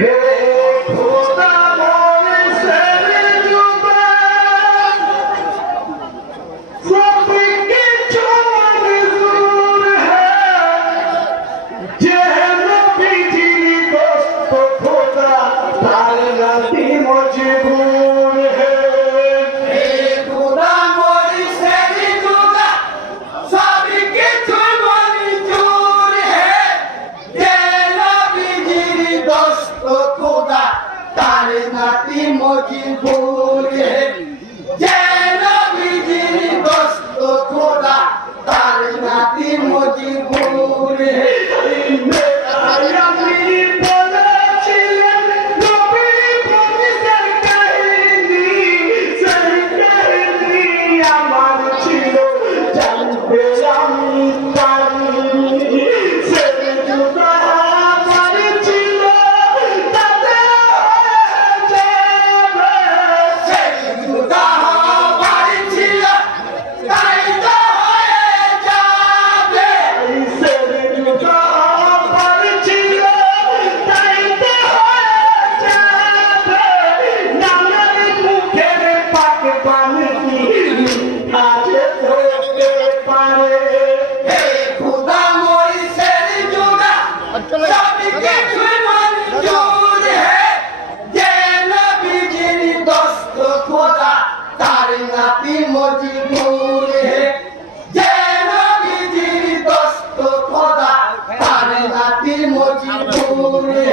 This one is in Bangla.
Vê তার নাতি মজবুর হে যে নবীজির দোস্ত খুদা তার নাতি মজবুর। নাতি মজবুর হে যে নবীজির দস্ত খোদা তার নাতি মজবুর। হে